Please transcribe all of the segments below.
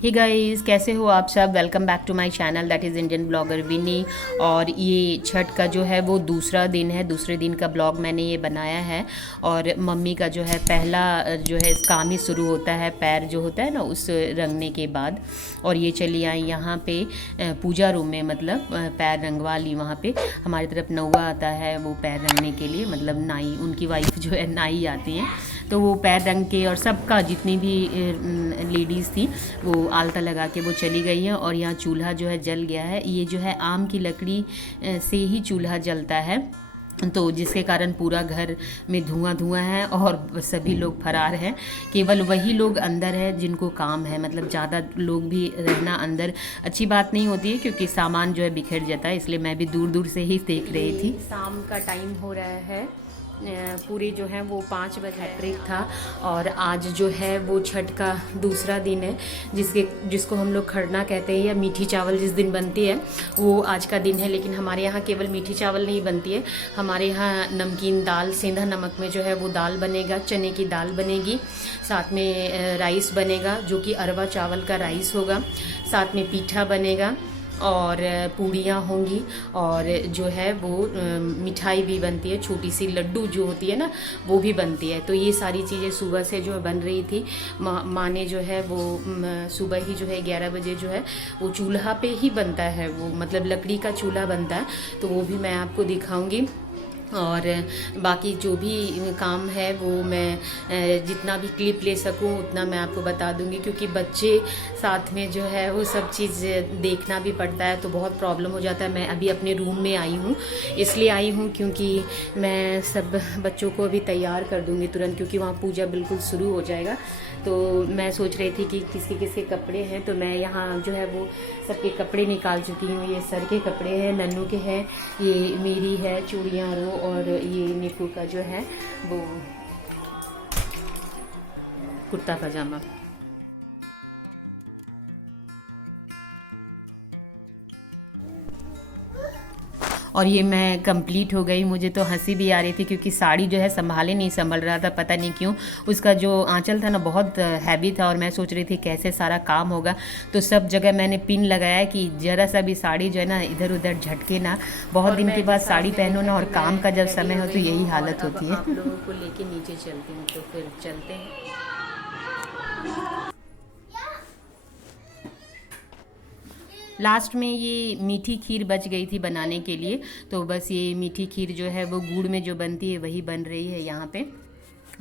Hey guys, कैसे हो आप सब। Welcome back to my channel that is Indian blogger Vini. और ये छठ का जो है वो दूसरा दिन है। दूसरे दिन का ब्लॉग मैंने ये बनाया है। और मम्मी का जो है पहला जो है काम ही शुरू होता है पैर जो होता है ना उस रंगने के बाद। और ये चली आई यहाँ पे पूजा रूम में, मतलब पैर रंगवा ली। वहाँ पे हमारी तरफ नौआ आता है वो पैर रंगने के लिए, मतलब नाई, उनकी वाइफ जो है नाई आती हैं, तो वो पैर रंग के और सबका जितनी भी लेडीज़ थी वो आलता लगा के वो चली गई हैं। और यहाँ चूल्हा जो है जल गया है। ये जो है आम की लकड़ी से ही चूल्हा जलता है, तो जिसके कारण पूरा घर में धुआं धुआं है और सभी लोग फरार हैं। केवल वही लोग अंदर है जिनको काम है, मतलब ज़्यादा लोग भी रहना अंदर अच्छी बात नहीं होती है क्योंकि सामान जो है बिखर जाता है। इसलिए मैं भी दूर दूर से ही देख रही थी। शाम का टाइम हो रहा है, पूरी जो है वो 5 बजे हैट्रिक था। और आज जो है वो छठ का दूसरा दिन है, जिसको हम लोग खरना कहते हैं, या मीठी चावल जिस दिन बनती है वो आज का दिन है। लेकिन हमारे यहाँ केवल मीठी चावल नहीं बनती है, हमारे यहाँ नमकीन दाल, सेंधा नमक में जो है वो दाल बनेगा, चने की दाल बनेगी, साथ में राइस बनेगा जो कि अरवा चावल का राइस होगा, साथ में पीठा बनेगा और पूड़ियाँ होंगी। और जो है वो मिठाई भी बनती है, छोटी सी लड्डू जो होती है ना वो भी बनती है। तो ये सारी चीज़ें सुबह से जो बन रही थी। माँ ने जो है वो सुबह ही जो है 11 बजे जो है वो चूल्हा पे ही बनता है, वो मतलब लकड़ी का चूल्हा बनता है, तो वो भी मैं आपको दिखाऊंगी। और बाकी जो भी काम है वो मैं जितना भी क्लिप ले सकूं उतना मैं आपको बता दूंगी, क्योंकि बच्चे साथ में जो है वो सब चीज़ देखना भी पड़ता है तो बहुत प्रॉब्लम हो जाता है। मैं अभी अपने रूम में आई हूँ, इसलिए आई हूँ क्योंकि मैं सब बच्चों को अभी तैयार कर दूंगी तुरंत, क्योंकि वहाँ पूजा बिल्कुल शुरू हो जाएगा। तो मैं सोच रही थी कि किसी किसी कपड़े हैं, तो मैं यहाँ जो है वो सबके कपड़े निकाल चुकी हूँ। ये सर के कपड़े हैं, नन्नू के हैं, ये मेरी है चूड़ियाँ रो, और ये निकू का जो है वो कुर्ता पजामा। और ये मैं कंप्लीट हो गई। मुझे तो हंसी भी आ रही थी क्योंकि साड़ी जो है संभाले नहीं संभल रहा था, पता नहीं क्यों। उसका जो आंचल था ना बहुत हैवी था, और मैं सोच रही थी कैसे सारा काम होगा। तो सब जगह मैंने पिन लगाया कि जरा सा भी साड़ी जो है ना इधर उधर झटके ना। बहुत दिन के बाद साड़ी पहनो ना और काम का जब समय हो तो यही हालत होती है। आप लोगों को लेके नीचे चलती हूँ, तो फिर चलते हैं। लास्ट में ये मीठी खीर बच गई थी बनाने के लिए, तो बस ये मीठी खीर जो है वो गुड़ में जो बनती है वही बन रही है यहाँ पे।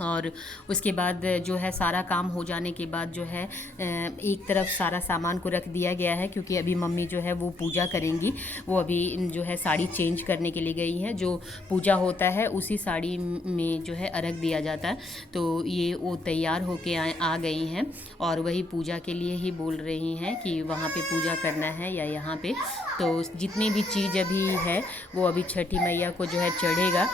और उसके बाद जो है सारा काम हो जाने के बाद जो है एक तरफ सारा सामान को रख दिया गया है, क्योंकि अभी मम्मी जो है वो पूजा करेंगी। वो अभी जो है साड़ी चेंज करने के लिए गई हैं। जो पूजा होता है उसी साड़ी में जो है अर्घ दिया जाता है। तो ये वो तैयार होके आ गई हैं और वही पूजा के लिए ही बोल रही हैं कि वहाँ पे पूजा करना है या यहाँ पे। तो जितनी भी चीज़ अभी है वो अभी छठी मैया को जो है चढ़ेगा।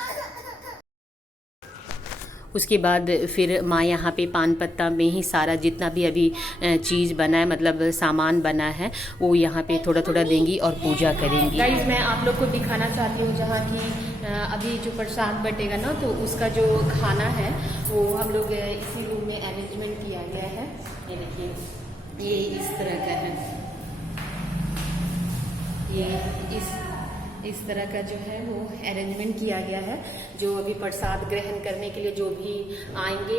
उसके बाद फिर माँ यहाँ पे पान पत्ता में ही सारा जितना भी अभी चीज़ बना है, मतलब सामान बना है, वो यहाँ पे थोड़ा थोड़ा देंगी और पूजा करेंगी। गाइस, मैं आप लोग को दिखाना चाहती हूँ जहाँ की अभी जो प्रसाद बटेगा ना, तो उसका जो खाना है वो हम लोग इसी रूम में अरेंजमेंट किया गया है। ये देखिए, ये इस तरह का है, ये इस तरह का जो है वो अरेंजमेंट किया गया है। जो अभी प्रसाद ग्रहण करने के लिए जो भी आएंगे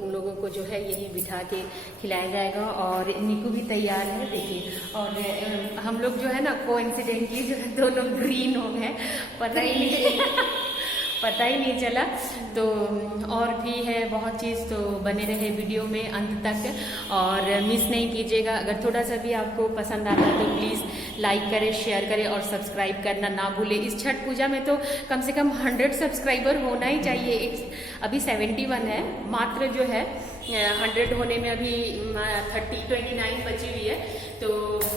उन लोगों को जो है यही बिठा के खिलाया जाएगा। और निकू भी तैयार है, देखिए। और हम लोग जो है ना कोइंसिडेंटली जो है दोनों ग्रीन हो गए, पता ही नहीं चला। तो और भी है बहुत चीज़, तो बने रहे वीडियो में अंत तक और मिस नहीं कीजिएगा। अगर थोड़ा सा भी आपको पसंद आता है तो प्लीज़ लाइक करें, शेयर करें और सब्सक्राइब करना ना भूलें। इस छठ पूजा में तो कम से कम 100 सब्सक्राइबर होना ही चाहिए। अभी 71 है मात्र, जो है 100 होने में अभी 29 बची हुई है। तो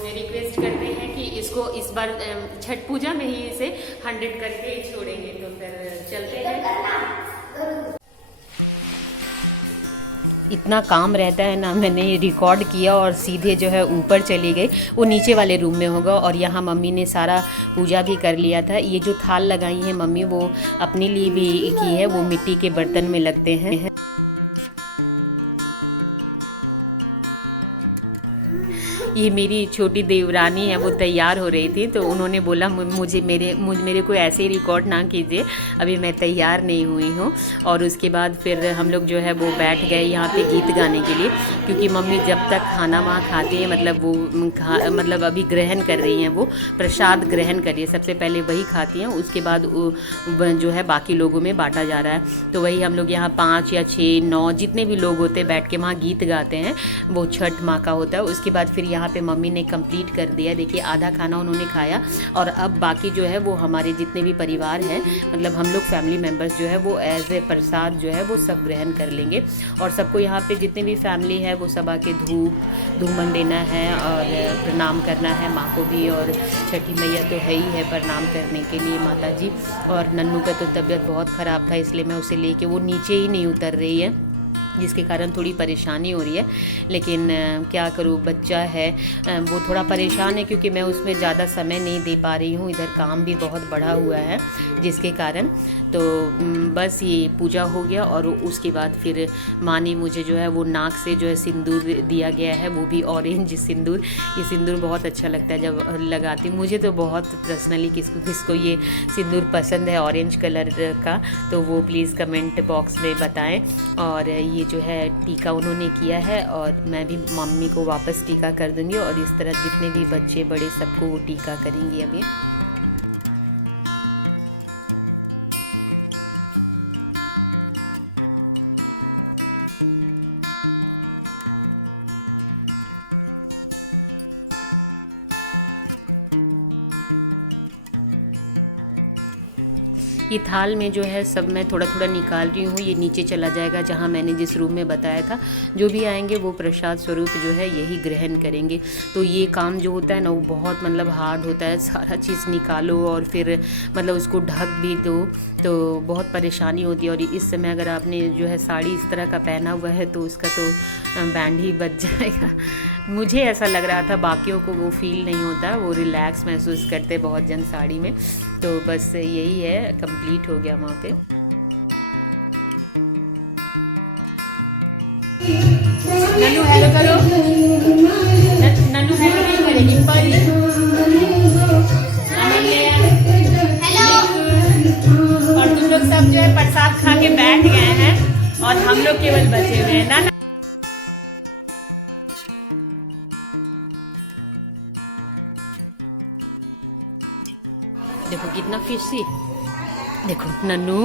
रिक्वेस्ट करते हैं कि इसको इस बार छठ पूजा में ही इसे 100 करके छोड़ेंगे। तो फिर चलते हैं। इतना काम रहता है ना, मैंने रिकॉर्ड किया और सीधे जो है ऊपर चली गई। वो नीचे वाले रूम में होगा। और यहाँ मम्मी ने सारा पूजा भी कर लिया था। ये जो थाल लगाई है मम्मी, वो अपने लिए भी की है, वो मिट्टी के बर्तन में लगते हैं। ये मेरी छोटी देवरानी है, वो तैयार हो रही थी, तो उन्होंने बोला मेरे को ऐसे ही रिकॉर्ड ना कीजिए, अभी मैं तैयार नहीं हुई हूँ। और उसके बाद फिर हम लोग जो है वो बैठ गए यहाँ पे गीत गाने के लिए, क्योंकि मम्मी जब तक खाना वहाँ खाती हैं, मतलब वो मतलब अभी ग्रहण कर रही हैं, वो प्रसाद ग्रहण कर रही है, सबसे पहले वही खाती हैं, उसके बाद जो है बाकी लोगों में बांटा जा रहा है। तो वही हम लोग यहाँ 5 या 6 9 जितने भी लोग होते हैं बैठ के वहाँ गीत गाते हैं, वो छठ माँ का होता है। उसके बाद फिर यहाँ पे मम्मी ने कंप्लीट कर दिया, देखिए आधा खाना उन्होंने खाया, और अब बाकी जो है वो हमारे जितने भी परिवार हैं, मतलब हम लोग फैमिली मेम्बर्स जो है वो एज ए प्रसाद जो है वो सब ग्रहण कर लेंगे। और सबको यहाँ पे जितने भी फैमिली है वो सब आके धूमन देना है और प्रणाम करना है माँ को भी, और छठी मैया तो है ही है प्रणाम करने के लिए माता जी। और नन्नू का तो तबीयत बहुत ख़राब था, इसलिए मैं उसे लेके, वो नीचे ही नहीं उतर रही है, जिसके कारण थोड़ी परेशानी हो रही है। लेकिन क्या करूँ, बच्चा है, वो थोड़ा परेशान है क्योंकि मैं उसमें ज़्यादा समय नहीं दे पा रही हूँ, इधर काम भी बहुत बढ़ा हुआ है जिसके कारण। तो बस ये पूजा हो गया, और उसके बाद फिर माँ ने मुझे जो है वो नाक से जो है सिंदूर दिया गया है, वो भी ऑरेंज सिंदूर। ये सिंदूर बहुत अच्छा लगता है जब लगाती हूँ, मुझे तो बहुत पर्सनली किसको ये सिंदूर पसंद है ऑरेंज कलर का, तो वो प्लीज़ कमेंट बॉक्स में बताएं। और ये जो है टीका उन्होंने किया है, और मैं भी मम्मी को वापस टीका कर दूँगी, और इस तरह जितने भी बच्चे बड़े सबको वो टीका करेंगी अभी। ये थाल में जो है सब मैं थोड़ा थोड़ा निकाल रही हूँ, ये नीचे चला जाएगा जहाँ मैंने जिस रूम में बताया था। जो भी आएंगे वो प्रसाद स्वरूप जो है यही ग्रहण करेंगे। तो ये काम जो होता है ना वो बहुत मतलब हार्ड होता है, सारा चीज़ निकालो और फिर मतलब उसको ढक भी दो, तो बहुत परेशानी होती है। और इस समय अगर आपने जो है साड़ी इस तरह का पहना हुआ है तो उसका तो बैंड ही बच जाएगा। मुझे ऐसा लग रहा था, बाकियों को वो फील नहीं होता, वो रिलैक्स महसूस करते बहुत जन साड़ी में। तो बस यही है, कंप्लीट हो गया वहाँ पे। नन्नू हेलो करो, नन्नू हेलो नहीं करेगी पर हेलो। और तुम लोग सब जो है प्रसाद खा के बैठ गए हैं और हम लोग केवल बचे हुए हैं ना। देखो कितना फिशी, देखो नन्नू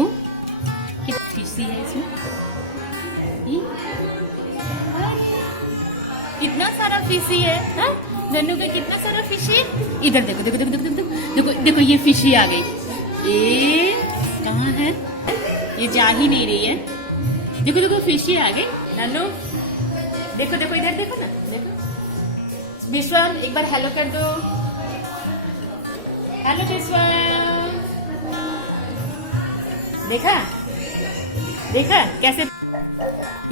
कितना फिशी है इसमें, कितना सारा फिशी है हा? नन्नू का कितना सारा फिशी। इधर देखो देखो देखो देखो देखो देखो देखो ये फिशी आ गई। ये कहाँ है, ये जा ही नहीं रही है। देखो देखो फिशी आ गई। नन्नू देखो देखो इधर देखो ना, देखो विश्वम एक बार हेलो कर दो। हेलो विश्वम, देखा देखा कैसे।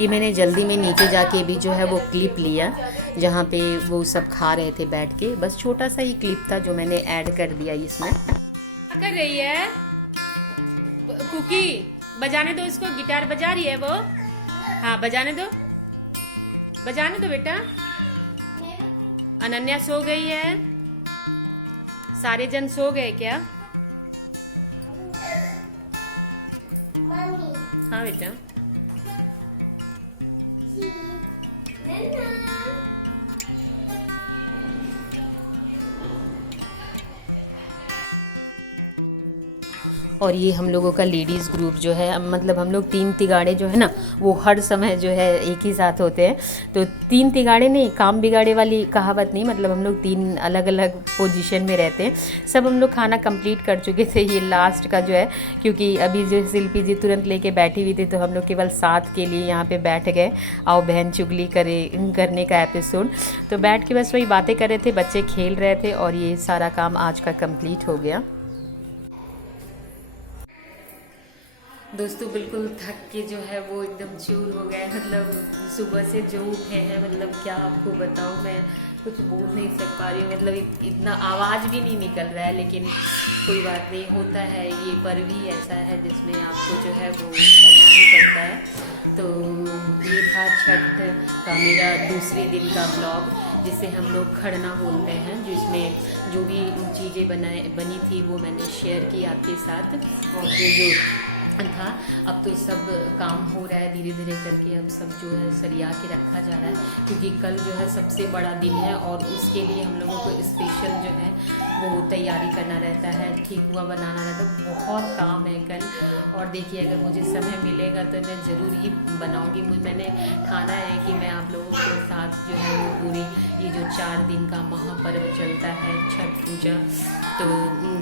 ये मैंने जल्दी में नीचे जाके भी जो है वो क्लिप लिया जहाँ पे वो सब खा रहे थे बैठ के, बस छोटा सा ही क्लिप था जो मैंने ऐड कर दिया इसमें। क्या कर रही है कुकी, बजाने दो इसको, गिटार बजा रही है वो। हाँ बजाने दो, बजाने दो बेटा। अनन्या सो गई है, सारे जन सो गए क्या? हाँ बेटा। और ये हम लोगों का लेडीज़ ग्रुप जो है, मतलब हम लोग 3 तिगाड़े जो है ना वो हर समय जो है एक ही साथ होते हैं। तो 3 तिगाड़े नहीं, काम बिगाड़े वाली कहावत नहीं, मतलब हम लोग 3 अलग अलग पोजीशन में रहते हैं। सब हम लोग खाना कंप्लीट कर चुके थे, ये लास्ट का जो है, क्योंकि अभी जो शिल्पी जी तुरंत लेके बैठी हुई थी तो हम लोग केवल साथ के लिए यहाँ पे बैठ गए, आओ बहन चुगली करने का एपिसोड। तो बैठ के बस वही बातें कर रहे थे, बच्चे खेल रहे थे, और ये सारा काम आज का कंप्लीट हो गया। दोस्तों बिल्कुल थक के जो है वो एकदम चूर हो गए, मतलब सुबह से जो उठे हैं, मतलब क्या आपको बताऊँ, मैं कुछ बोल नहीं पा रही हूँ, मतलब इतना आवाज़ भी नहीं निकल रहा है, लेकिन कोई बात नहीं, होता है, ये पर्व ही ऐसा है जिसमें आपको जो है वो करना ही पड़ता है। तो ये था छठ का मेरा दूसरे दिन का ब्लॉग। जिसे हम लोग खड़ना बोलते हैं, जिसमें जो भी चीज़ें बनी थी वो मैंने शेयर की आपके साथ। और जो था, अब तो सब काम हो रहा है धीरे धीरे करके, अब सब जो है सरिया के रखा जा रहा है, क्योंकि कल जो है सबसे बड़ा दिन है और उसके लिए हम लोगों को स्पेशल जो है वो तैयारी करना रहता है, ठेकुआ बनाना रहता है, बहुत काम है कल। और देखिए अगर मुझे समय मिलेगा तो मैं ज़रूर ही बनाऊंगी। मैंने ठाना है कि मैं आप लोगों के साथ जो है वो पूरी ये जो 4 दिन का महापर्व चलता है छठ पूजा, तो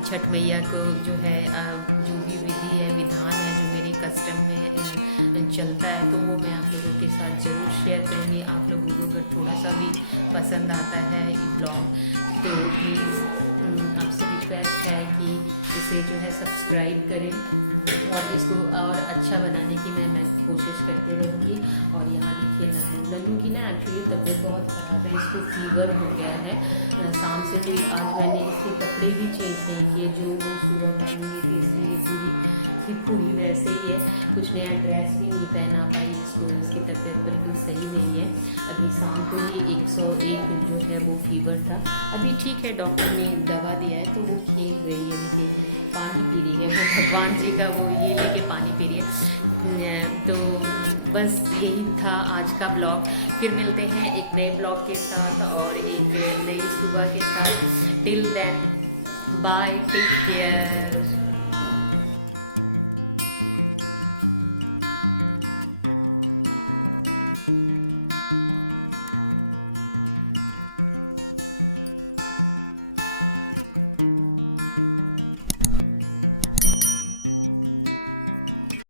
छठ मैया को जो है जो भी विधि है, विधान है, जो मेरे कस्टम में चलता है, तो वो मैं आप लोगों के साथ ज़रूर शेयर करूँगी। आप लोगों को अगर थोड़ा सा भी पसंद आता है ये ब्लॉग तो प्लीज़ आपसे रिक्वेस्ट है कि इसे जो है सब्सक्राइब करें और इसको और अच्छा बनाने की मैं कोशिश करते रहूँगी। और यहाँ देखिए नन्नू की ना एक्चुअली तबीयत बहुत ख़राब है, इसको फीवर हो गया है शाम से, तो आज मैंने इसके कपड़े भी चेंज नहीं किए जो वो सुबह पहनी हुई थी, इसलिए पूरी वैसे ही है, कुछ नया ड्रेस भी नहीं पहना पाई इसको, इसकी तबीयत बिल्कुल सही नहीं है। अभी शाम को ही 101 जो है वो फीवर था, अभी ठीक है, डॉक्टर ने दवा दिया है तो वो खेल रही है, देखिए पानी पी रही है, वो भगवान जी का वो ये लेके पानी पी रही है। तो बस यही था आज का ब्लॉग, फिर मिलते हैं एक नए ब्लॉग के साथ और एक नई सुबह के साथ। Till then bye, take care.